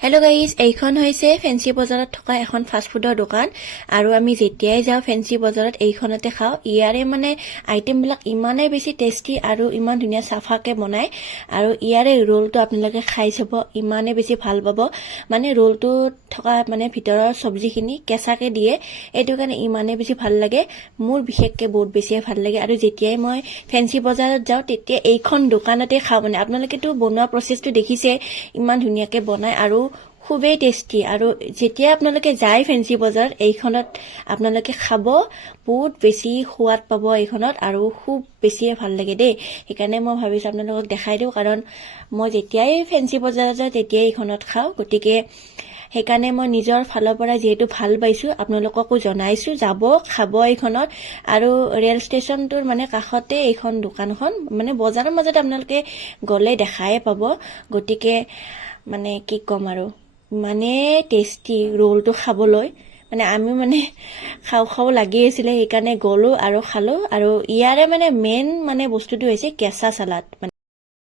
Hello' guys, এইখন হৈছে fancy বজাৰত থকা এখন ফাষ্টফুডৰ দোকান আৰু আমি যেতিয়াই যাওঁ ফেঞ্চি বজাৰত এইখনতে খাওঁ। ইয়াৰে মানে আইটেমবিলাক ইমানেই বেছি টেষ্টি আৰু ইমান ধুনীয়া চাফাকৈ বনায় আৰু ইয়াৰে ৰোলটো আপোনালোকে খাই চাব, ইমানেই বেছি ভাল পাব। মানে ৰোলটোত থকা মানে ভিতৰৰ চব্জিখিনি কেঁচাকৈ দিয়ে, এইটো কাৰণে ইমানেই বেছি ভাল লাগে। মোৰ বিশেষকৈ বহুত বেছিয়ে ভাল লাগে আৰু যেতিয়াই মই ফেঞ্চি বজাৰত যাওঁ তেতিয়া এইখন দোকানতে খাওঁ। মানে আপোনালোকেতো বনোৱা প্ৰচেছটো দেখিছে, ইমান ধুনীয়াকৈ বনায় আৰু খুবেই টেষ্টি। আৰু যেতিয়া আপোনালোকে যায় ফেঞ্চি বজাৰত এইখনত আপোনালোকে খাব, বহুত বেছি সোৱাদ পাব এইখনত আৰু খুব বেছিয়ে ভাল লাগে দেই। সেইকাৰণে মই ভাবিছোঁ আপোনালোকক দেখাই দিওঁ, কাৰণ মই যেতিয়াই ফেঞ্চি বজাৰত যাওঁ তেতিয়াই এইখনত খাওঁ। গতিকে সেইকাৰণে মই নিজৰ ফালৰ পৰা যিহেতু ভাল পাইছোঁ আপোনালোককো জনাইছোঁ, যাব খাব এইখনত। আৰু ৰেল ষ্টেচনটোৰ মানে কাষতে এইখন দোকানখন, মানে বজাৰৰ মাজত আপোনালোকে গ'লে দেখাই পাব। গতিকে মানে কি ক'ম আৰু, মানে টেষ্টি ৰোলটো খাবলৈ। মানে আমি মানে খাওঁ লাগি আছিলে, সেইকাৰণে গ'লোঁ আৰু খালোঁ। আৰু ইয়াৰে মানে মেইন মানে বস্তুটো হৈছে কেঁচা চালাড।